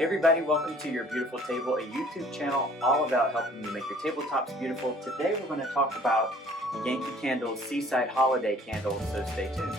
Everybody, welcome to Your Beautiful Table, a YouTube channel all about helping you make your tabletops beautiful. Today we're going to talk about Yankee Candle Seaside Holiday candles, so stay tuned.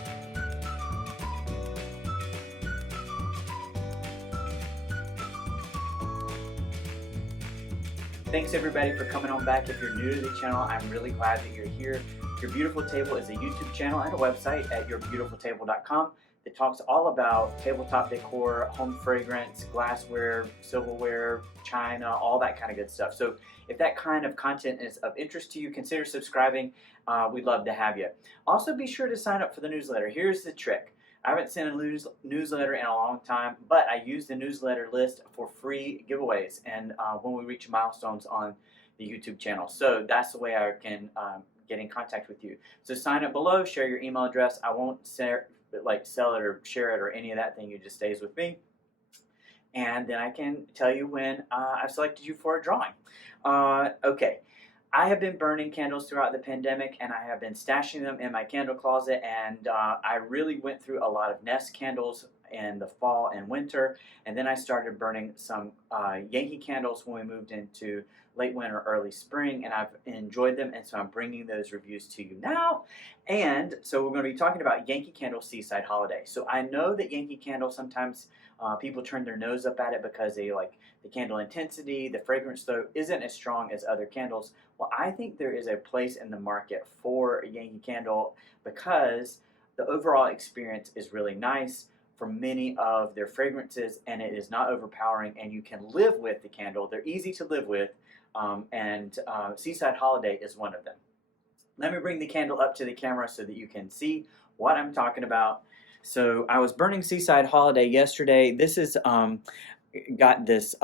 Thanks everybody for coming on back. If you're new to the channel, I'm really glad that you're here. Your Beautiful Table is a YouTube channel and a website at yourbeautifultable.com that talks all about tabletop decor, home fragrance, glassware, silverware, china, all that kind of good stuff. So if that kind of content is of interest to you, consider subscribing. We'd love to have you. Also be sure to sign up for the newsletter. Here's the trick. I haven't sent a newsletter in a long time, but I use the newsletter list for free giveaways and when we reach milestones on the YouTube channel. So that's the way I can get in contact with you. So sign up below, share your email address. I won't sell it or share it or any of that thing. It just stays with me. And then I can tell you when I've selected you for a drawing. Okay. I have been burning candles throughout the pandemic, and I have been stashing them in my candle closet, and I really went through a lot of Nest candles in the fall and winter, and then I started burning some Yankee candles when we moved into late winter, early spring, and I've enjoyed them, and so I'm bringing those reviews to you now. And so we're going to be talking about Yankee Candle Seaside Holiday. So I know that Yankee Candle, sometimes people turn their nose up at it because they like the candle intensity, the fragrance though isn't as strong as other candles. Well, I think there is a place in the market for Yankee Candle because the overall experience is really nice for many of their fragrances, and it is not overpowering, and you can live with the candle. They're easy to live with, and Seaside Holiday is one of them. Let me bring the candle up to the camera so that you can see what I'm talking about. So I was burning Seaside Holiday yesterday. This is got this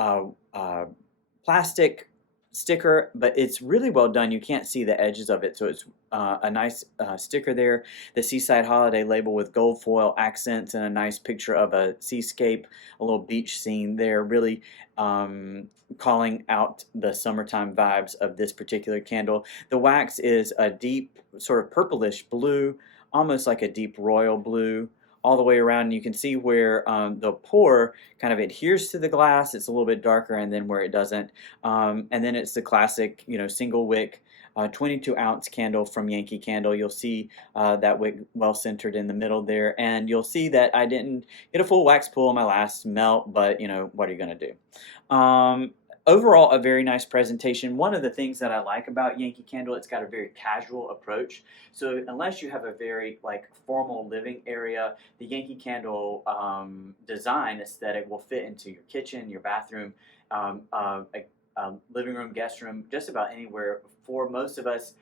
plastic sticker, but it's really well done. You can't see the edges of it, so it's a nice sticker there. The Seaside Holiday label with gold foil accents and a nice picture of a seascape, a little beach scene there, really calling out the summertime vibes of this particular candle. The wax is a deep sort of purplish blue, almost like a deep royal blue, all the way around, and you can see where the pour kind of adheres to the glass. It's a little bit darker, and then where it doesn't. And then it's the classic, single wick, 22-ounce candle from Yankee Candle. You'll see that wick well centered in the middle there, and you'll see that I didn't get a full wax pull on my last melt, but what are you going to do? Overall, a very nice presentation. One of the things that I like about Yankee Candle, it's got a very casual approach. So unless you have a very formal living area, the Yankee Candle design aesthetic will fit into your kitchen, your bathroom, living room, guest room, just about anywhere for most of us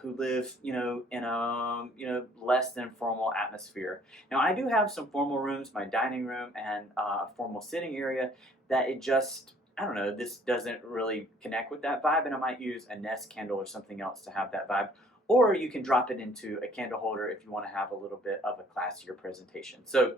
who live, in a less than formal atmosphere. Now, I do have some formal rooms, my dining room and a formal sitting area that it just, I don't know, this doesn't really connect with that vibe, and I might use a Nest candle or something else to have that vibe. Or you can drop it into a candle holder if you want to have a little bit of a classier presentation. So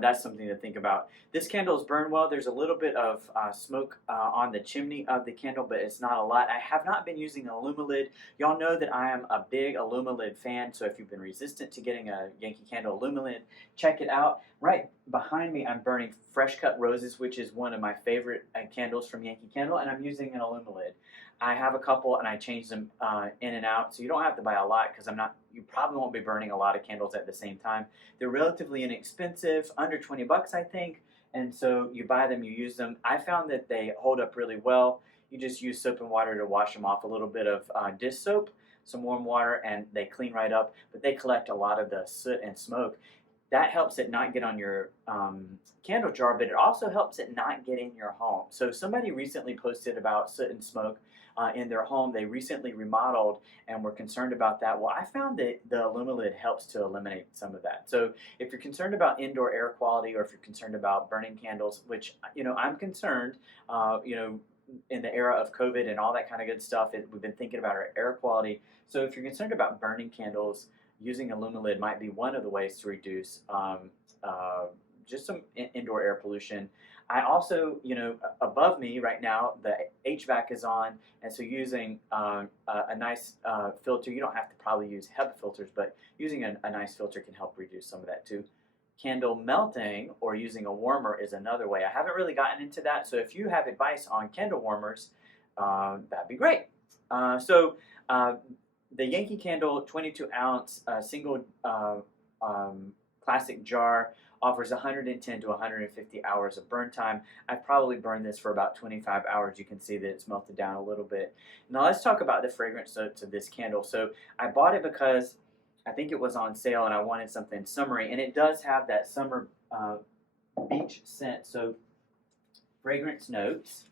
that's something to think about. This candle is burned well. There's a little bit of smoke on the chimney of the candle, but it's not a lot. I have not been using an Alumilid. Y'all know that I am a big Alumilid fan, so if you've been resistant to getting a Yankee Candle Alumilid, check it out. Right behind me, I'm burning Fresh Cut Roses, which is one of my favorite candles from Yankee Candle, and I'm using an Alumilid. I have a couple, and I change them in and out, so you don't have to buy a lot because you probably won't be burning a lot of candles at the same time. They're relatively inexpensive, under 20 bucks, I think, and so you buy them, you use them. I found that they hold up really well. You just use soap and water to wash them off, a little bit of dish soap, some warm water, and they clean right up, but they collect a lot of the soot and smoke. That helps it not get on your candle jar, but it also helps it not get in your home. So somebody recently posted about soot and smoke in their home. They recently remodeled and were concerned about that. Well, I found that the Alumilid helps to eliminate some of that. So if you're concerned about indoor air quality, or if you're concerned about burning candles, which I'm concerned, in the era of COVID and all that kind of good stuff, we've been thinking about our air quality. So if you're concerned about burning candles, using a Alumilid might be one of the ways to reduce just some indoor air pollution. I also, above me right now, the HVAC is on, and so using a nice filter, you don't have to probably use HEPA filters, but using a nice filter can help reduce some of that too. candle melting or using a warmer is another way. I haven't really gotten into that, so if you have advice on candle warmers, that'd be great. So the Yankee Candle 22 ounce single classic jar offers 110 to 150 hours of burn time. I've probably burned this for about 25 hours. You can see that it's melted down a little bit. Now let's talk about the fragrance to this candle. So I bought it because I think it was on sale and I wanted something summery, and it does have that summer beach scent. So fragrance notes,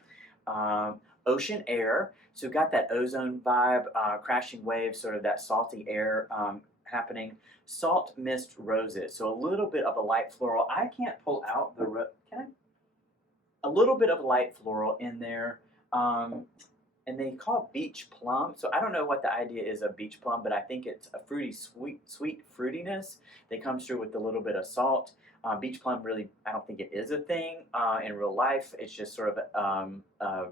ocean air. So got that ozone vibe, crashing waves, sort of that salty air happening. Salt mist roses, so a little bit of a light floral. I can't pull out the can I? A little bit of light floral in there, and they call beach plum. So I don't know what the idea is of beach plum, but I think it's a fruity, sweet fruitiness that comes through with a little bit of salt. Beach plum really, I don't think it is a thing in real life. It's just sort of a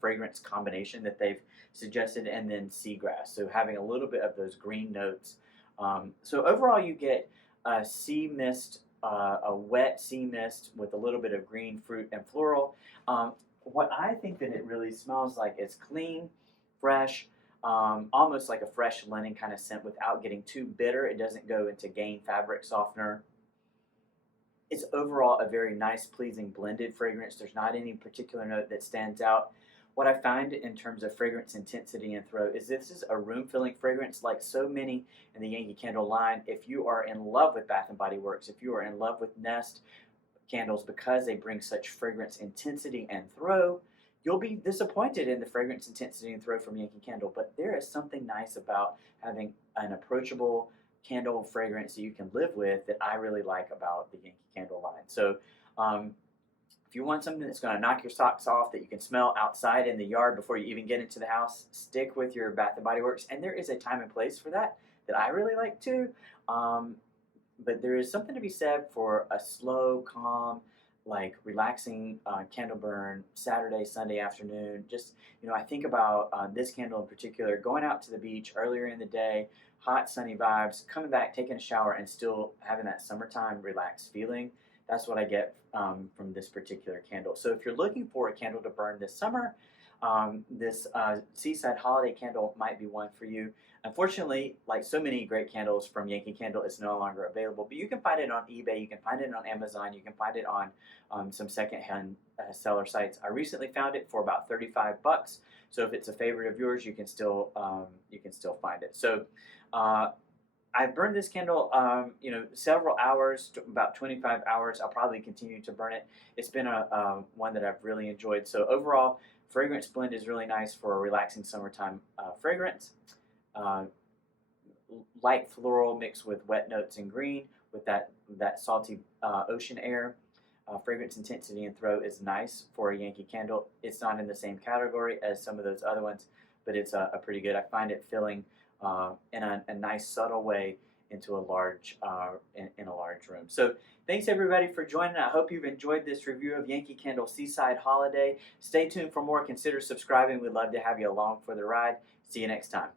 fragrance combination that they've suggested, and then seagrass. So having a little bit of those green notes. So overall, you get a sea mist, a wet sea mist with a little bit of green fruit and floral. What I think that it really smells like is clean, fresh, almost like a fresh linen kind of scent without getting too bitter. It doesn't go into Gain fabric softener. It's overall a very nice, pleasing blended fragrance. There's not any particular note that stands out. What I find in terms of fragrance intensity and throw is this is a room-filling fragrance like so many in the Yankee Candle line. If you are in love with Bath & Body Works, if you are in love with Nest candles because they bring such fragrance intensity and throw, you'll be disappointed in the fragrance intensity and throw from Yankee Candle. But there is something nice about having an approachable candle fragrance that you can live with that I really like about the Yankee Candle line. So if you want something that's going to knock your socks off, that you can smell outside in the yard before you even get into the house, stick with your Bath & Body Works. And there is a time and place for that I really like too. But there is something to be said for a slow, calm, like relaxing candle burn Saturday, Sunday afternoon. Just, I think about this candle in particular, going out to the beach earlier in the day, hot, sunny vibes, coming back, taking a shower, and still having that summertime relaxed feeling. That's what I get from this particular candle. So if you're looking for a candle to burn this summer, this Seaside Holiday candle might be one for you. Unfortunately, like so many great candles from Yankee Candle, it's no longer available, but you can find it on eBay, you can find it on Amazon, you can find it on some secondhand seller sites. I recently found it for about 35 bucks. So if it's a favorite of yours, you can still find it. So I burned this candle, several hours, about 25 hours. I'll probably continue to burn it. It's been a one that I've really enjoyed. So overall, fragrance blend is really nice for a relaxing summertime fragrance. Light floral mixed with wet notes and green with that salty ocean air. Fragrance intensity and throw is nice for a Yankee Candle. It's not in the same category as some of those other ones, but it's a pretty good. I find it filling in a nice subtle way into a large in a large room. So thanks everybody for joining. I hope you've enjoyed this review of Yankee Candle Seaside Holiday. Stay tuned for more. Consider subscribing. We'd love to have you along for the ride. See you next time.